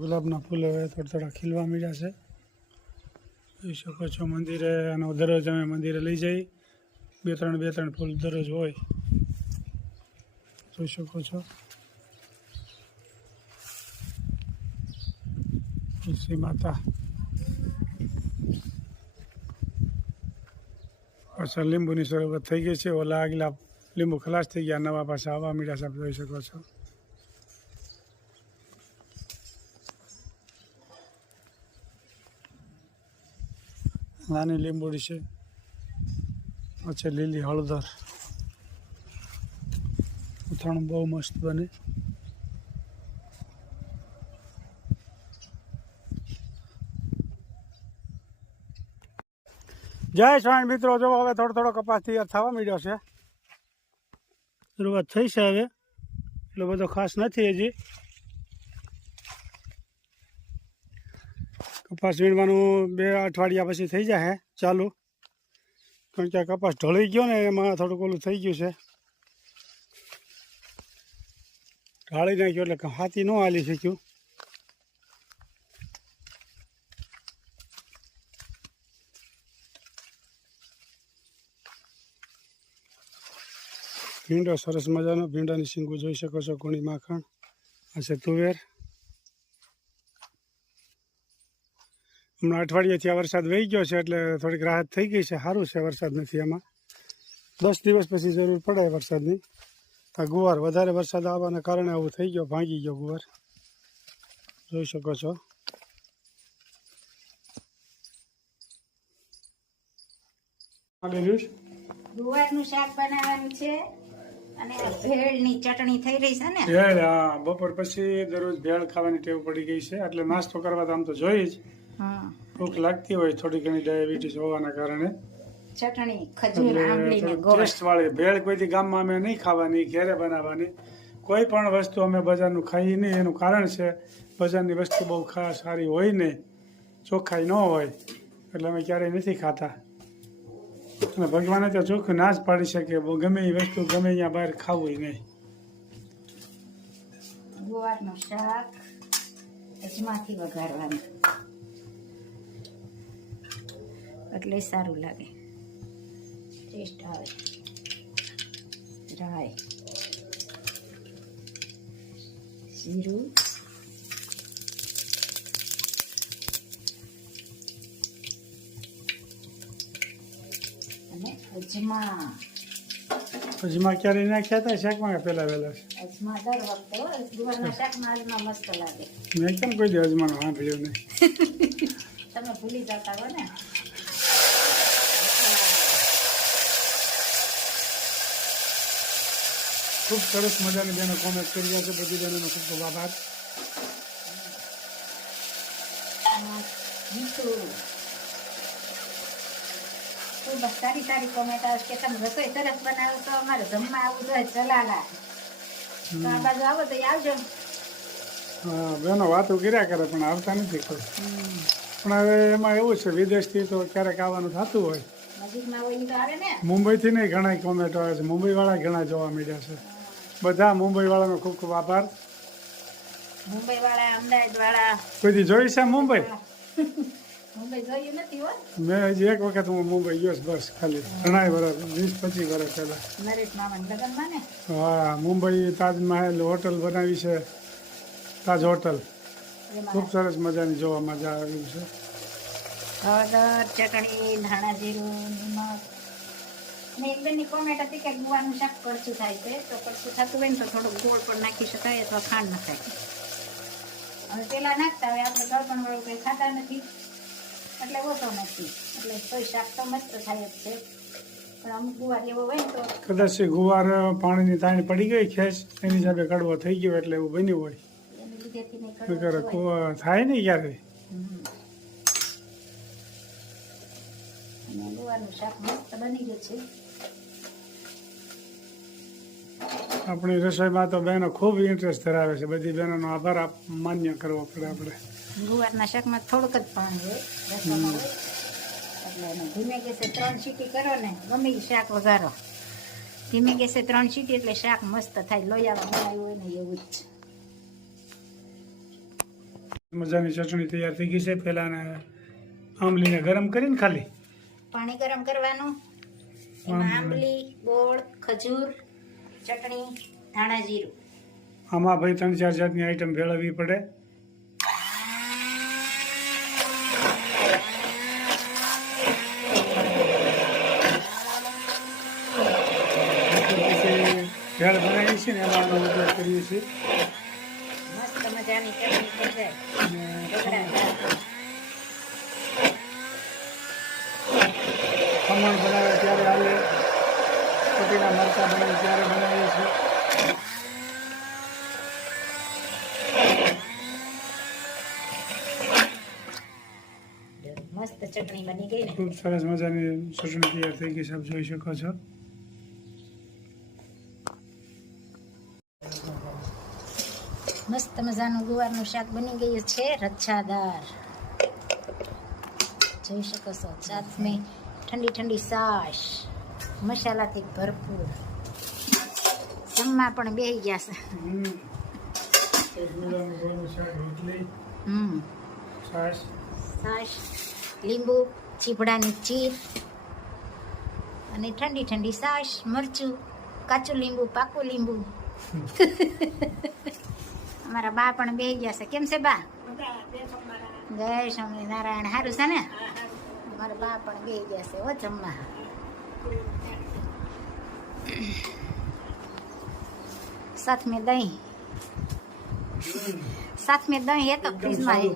ગુલાબના ફૂલ હવે થોડા થોડા ખીલવા મળ્યા છે. જોઈ શકો છો મંદિરે અને દરરોજ અમે મંદિરે લઈ જઈ બે ત્રણ ફૂલ દરરોજ હોય. જોઈ શકો છો તુલસી માતા. પાછા લીંબુની શરૂઆત થઈ ગઈ છે. ઓલા આગલા લીંબુ ખલાસ થઈ ગયા, નવા પાછા આવવા મળ્યા છે. જોઈ શકો છો નાની લીંબુડી છે. પછી લીલી હળદર અથાણું બહુ મસ્ત બને. જય સ્વામી મિત્રો, જો હવે થોડો કપાસ તૈયાર થવા મળ્યો છે. શરૂઆત થઈ છે હવે, એટલો બધો ખાસ નથી હજી. કપાસ વીણવાનું 2 અઠવાડિયા પછી થઈ જાય ચાલુ, કારણ કે કપાસ ઢળી ગયો ને એમાં થોડુંક ઓલું થઈ ગયું છે. ઢાળી નાખ્યો એટલે હાથી ન હાલી શક્યું. ભીંડો સરસ મજાનો, ભીંડાની શીંગું જોઈ શકો છો, કુણી માખણ. આ છે તુવેર. હમણાં અઠવાડિયાથી આ વરસાદ વહી ગયો છે એટલે થોડીક રાહત થઈ ગઈ છે. સારું છે, વરસાદ નથી એમાં. 10 દિવસ પછી જરૂર પડે વરસાદની. આ ગુવાર વધારે વરસાદ આવવાના કારણે આવું થઈ ગયો, ભાંગી ગયો ગુવાર. જોઈ શકો છો ગુવારનું શાક બનાવવાનું છે અને ભેળની ચટણી થઈ રહી છે ને. ભેળ, હા, બપોર પછી દરરોજ ભેળ ખાવાની ટેવ પડી ગઈ છે એટલે નાસ્તો કરવા તો આમ તો જોઈએ જ. ભૂખ લાગતી હોય થોડી ઘણી ડાયાબિટીસ હોવાના કારણે. ચટણી ખજૂર આંબલી ને ગોળ ટેસ્ટ વાળી ભેળ કોઈથી ગામમાં અમે નહીં ખાવાની, ઘેરે બનાવવાની. કોઈ પણ વસ્તુ અમે બજારનું ખાઈએ નહીં. એનું કારણ છે બજારની વસ્તુ બહુ ખાસ સારી હોય નહીં, ચોખ્ખાઈ ન હોય, એટલે અમે ક્યારેય નથી ખાતા. અને ભગવાને તો ચોખ્ખું ના જ પાડી શકે ગમે એ વસ્તુ ગમે અહીંયા બહાર ખાવું નહીં. ગુવારનું શાક અજમાથી વઘારવાનું એટલે સારું લાગે, ટેસ્ટ આવે. રાઈ, જીરું, અને અજમા. અજમા ક્યારેય નાખ્યા હતા શાકમાં પેલા વહેલા? અજમા દર વખતે હોય ગુવારના શાકમાં અજમા મસ્ત લાગે. મેં કેમ કોઈ દી અજમાનું સાંભળ્યું નહીં. તમે ભૂલી જતા હો ને. ખૂબ સરસ મજાની બેનો કોમેન્ટ કરી રહ્યા છે. બધી બહેનોનો ખૂબ ખૂબ આભાર. ખૂબ સારી સારી કોમેન્ટ આવે કે તમે રસોઈ સરસ બનાવો તો અમારે જમવા આવું જોઈએ ચલાલા. તો આ બાજુ આવો તો આવજો. હા, બેનો વાતો કર્યા કરે પણ આવતા નથી કોઈ. પણ હવે એમાં એવું છે વિદેશથી તો ક્યારેક આવવાનું થતું હોય. નજીકમાં હોય તો આવે ને. મુંબઈથી નહીં ઘણા કોમેન્ટ આવે છે. મુંબઈવાળા ઘણા જોવા મળ્યા છે. બધા મુંબઈવાળાનો ખૂબ ખૂબ આભાર. મુંબઈવાળા, અમદાવાદવાળા. કોઈથી જોઈ છે મુંબઈ? મુંબઈ જોયું નથી હો. મેં હજી એક વખત હું મુંબઈ ગયો બસ, ખાલી ઘણા વર્ષ, 20-25 વર્ષ પહેલા. નરેશ મામાના લગ્નમાં ને. હા, મુંબઈ તાજમહેલ હોટલ બનાવી છે, તાજ હોટલ. ખૂબ સરસ મજાની જોવા મજા આવી છે. હળદર, ચટણી, ધાણા જીરું, નિમક. મેં એક બેનની કોમેન્ટ હતી કે ગુવાનું શાક કડછું થાય છે, તો કડછું થતું હોય ને તો થોડુંક ગોળ પણ નાખી શકાય અથવા ખાંડ નખાય. હવે પેલા નાખતા હોય આપણે ગળપણ વાળું કંઈ ખાતા નથી એટલે ઓછો નથી, એટલે કોઈ શાક તો મસ્ત થાય જ છે. પણ અમુક ગુવાર એવો હોય ને તો કદાચ ગુવાર પાણીની તાણી પડી ગઈ ખેંચ, એની હિસાબે કડવો થઈ ગયો એટલે એવું બન્યું હોય. એને લીધેથી નહીં થાય નહીં ક્યારેય. અને ગુવારનું શાક મસ્ત બની ગયું છે. આપણી રસોઈમાં તો બહેનો ખૂબ ઇન્ટરેસ્ટ ધરાવે છે. બધી બહેનોનો આભાર માન્ય કરવો પડે આપણે. ગુવારના શાકમાં થોડુંક જ પાણી હોય, રસોમાં હોય એટલે એને ધીમે ગેસે 3 સીટી કરો ને ગમે એ શાક વઘારો. ધીમે ગેસે 3 સીટી એટલે શાક મસ્ત થાય. લોયાવા બનાવ્યું હોય ને એવું જ. મજાની ચટણી તૈયાર થઈ ગઈ છે. પહેલાં આંબલીને ગરમ કરીને ખાલી પાણી ગરમ કરવાનું, એમાં આંબલી, ગોળ, ખજૂર, ચટણી, ધાણા જીરું. આમાં ભાઈ 3-4 જાતની આઈટમ ભેળવવી પડે. ભેળ બનાવીએ છીએ ને એમાં આનો ઉપયોગ કરીએ છીએ. મસ્ત મજાની ચટણી થઈ જાય. અને ખમણ બનાવે ત્યારે હાલે, કોટીના મરચાં બનાવે ત્યારે બનાવીએ છીએ. મસ્ત ચટણી બની ગઈ ને. ખૂબ સરસ મજાની ચટણી તૈયાર થઈ ગઈ છે, આપ જોઈ શકો છો. મસ્ત મજાનું ગુવારનું શાક બની ગયું છે, રચ્છાદાર. જોઈ શકો છો. સાથમાં ઠંડી ઠંડી છાશ, મસાલાથી ભરપૂર. જમવા પણ બેસી ગયા છે. રોટલી, છાશ, લીંબુ, ચીભડાની ચીર અને ઠંડી ઠંડી છાશ, મરચું, કાચું લીંબુ, પાકું લીંબુ. અમારા બા પણ બેસી ગયા છે. કેમ છે બા? જય સ્વામિનારાયણ. સારું છે ને? અમારા બા પણ બેસી ગયા છે હો જમવા. साथ में दही है तो फ्रीजમાં है.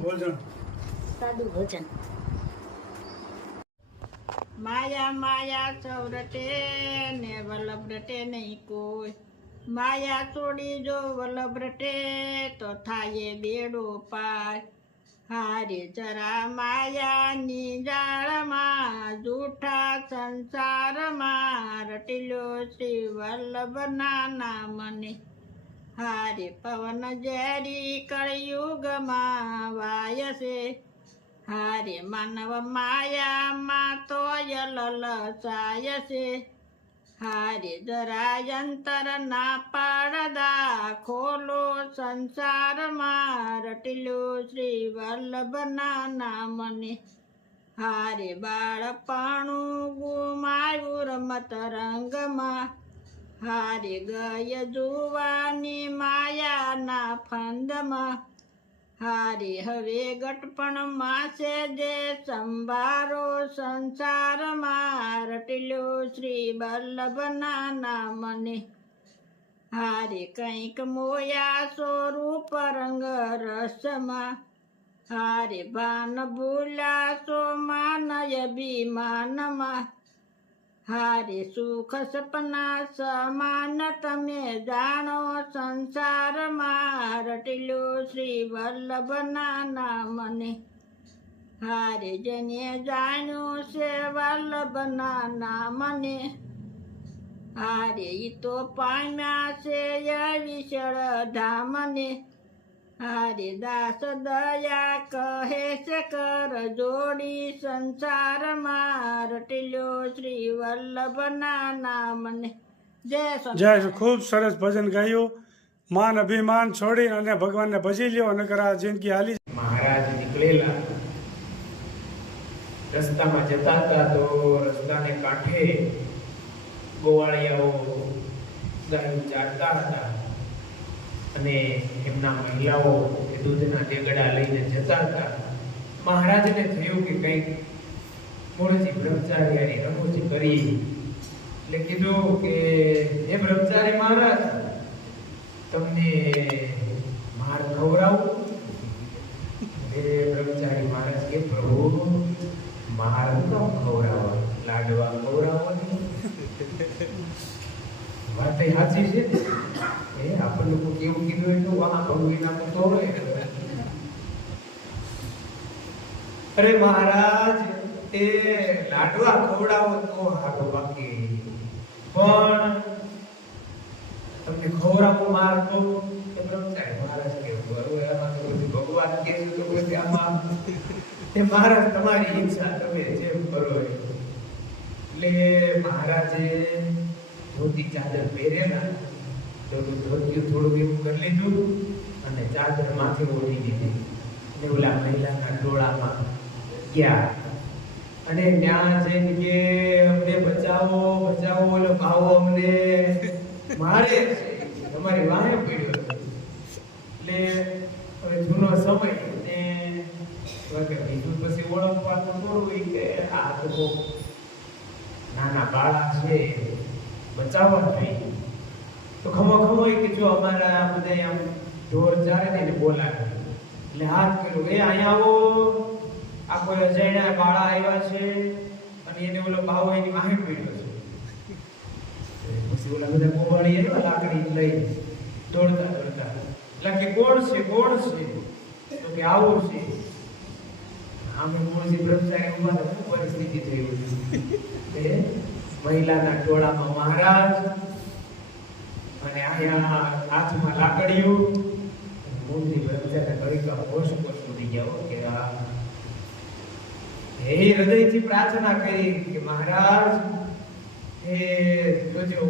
સાદું ભોજન. માયા માયા સૌરતે ને વલ્લભ રટે નહીં કોઈ. માયા છોડી જો વલ્લભ રટે તો થાય બેડો પાર. હારે જરા માયાની જાળમાં જૂઠા સંસારમાં રટીલો શ્રી વલ્લભના નામને. હારે પવન ઝેરી કળયુગમાં વાય છે. હારે માનવ માયામાં તોય લલચાય છે. હારે જરા અંતર ના પાડદા ખોલો સંસારમાં રટીલો શ્રી વલ્લભના નામને. હારે બાળપણું ગુમાયું રમત રંગમાં. હારે ગય જુવાની માયાના ફંદમાં. હારે હવે ગટપણમાં છે જે સંભારો સંસારમાં રટીલો શ્રી વલ્લભના નામને. હારે કંઈક મોયા સ્વરૂપ રંગ રસમાં. હારે ભાન ભૂલ્યા સો માનય અભિમાનમાં. હારે સુખ સપના સમાન તમે જાણો સંસારમાં રટીલો શ્રી વલ્લભના નામને. હારે જેને જાણ્યું છે વલ્લભના નામને. હારે ઈ તો પામ્યા છે વિશાળ ધામને. હારે દાસ દયા કહે છે કર જોડી સંસારમાં રટીલો શ્રી વલ્લભના નામને. જય. ખૂબ સરસ ભજન ગાયું. માન અભિમાન છોડી અને ભગવાનને ભજી લ્યો અને આ જિંદગી હાલી. મહારાજ નીકળેલા રસ્તામાં જતા હતા તો રસ્તાને કાંઠે ગોવાળિયાઓ ગાયું ચારતા હતા અને એમના મહિલાઓ દૂધના ઢેગડા લઈને જતા હતા. મહારાજને થયું કે કંઈક મૂળજી બ્રહ્મચારી રમૂજ કરી એટલે કીધું કે હે બ્રહ્મચારી મહારાજ, તમને માર ખવડાવું? હે બ્રહ્મચારી મહારાજ કે પ્રભુ માર ન ખવડાવો, લાડવા ખવડાવવાની વાત સાચી છે ને. આપણને કોઈ કેવું કીધું એટલું વાહ ભગવીના તો હોય. અરે મહારાજ એ લાડવા ખવડાવો તો હારો, બાકી પણ તમને ખવડાવો માર તો એ બ્રહ્મચારી મહારાજ કે આમાં તો ભગવાન કે તો પછી આમાં એ મહારાજ તમારી ઈચ્છા, તમે જેમ કરો. એટલે મહારાજે ધોતી ચાદર પહેરેલા, ધોતિયું થોડુંક એવું કરી લીધું અને ચાદર માથે ઓઢી દીધી અને ટોળામાં ગયા અને ત્યાં જઈને કે અમને બચાવો બચાવો, ઓલો ભાવો અમને મારે છે, અમારી વાહે પડ્યો છે. એટલે હવે જૂનો સમય ને બીજું પછી ઓળખવાનું થોડું હોય કે આ તો બહુ નાના બાળક છે, બચાવવા જોઈએ. તો ખમો ખમો કે જો અમારા બધા આમ ઢોર ચારે ને એને બોલાવે એટલે હાથ કર્યો, એ અહીંયા આવો, આ કોઈ અજાણ્યા બાળા આવ્યા છે અને એને ઓલો ભાવો એની વાહે પડ્યો છે. પછી ઓલા બધા કોવાળી આવ્યા લાકડી લઈ દોડતા દોડતા, એટલે કે કોણ છે કોણ છે? તો કે આવું છે. આમે મૂળજી બ્રહ્મચારી ઉભા હતા, શું પરિસ્થિતિ થઈ એ મહિલાના ટોળામાં મહારાજ અને અહીંયા હાથમાં લાકડીઓ. મૂળજી બ્રહ્મચારી ઘડીક હોશ ઉડી ગયા કે આ એ હૃદયથી પ્રાર્થના કરી કે મહારાજ એ જોજો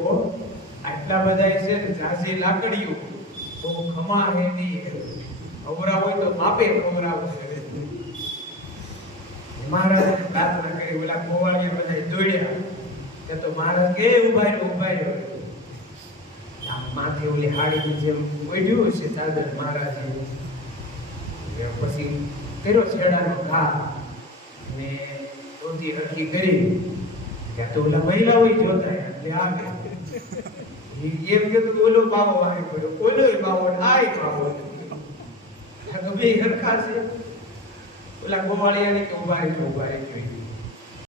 આટલા બધા છે ને ઝાઝી લાકડીઓ, બહુ ખમા હે નહીં, અવરા હોય તો માપે ખવરાવશે. મહારાજ પ્રાર્થના કરી, ઓલા ગોવાળિયા બધા દોડ્યા તો મહારાજ કે ઉભા રહ્યો. આમ માથે ઓલી હાડીની જેમ ઓઢ્યું છે ચાદર મહારાજે. પછી કર્યો છેડાનો ઘા ને ઓધી હરખી કરી. ત્યાં તો ઓલા મહિલાઓ જોતા એટલે આ એમ કે ઓલો બાવો આવી પડ્યો, ઓલો બાવો આય બાવો, બે હરખા છે. ઓલા ગોવાળિયાને કે ઉભા રહી.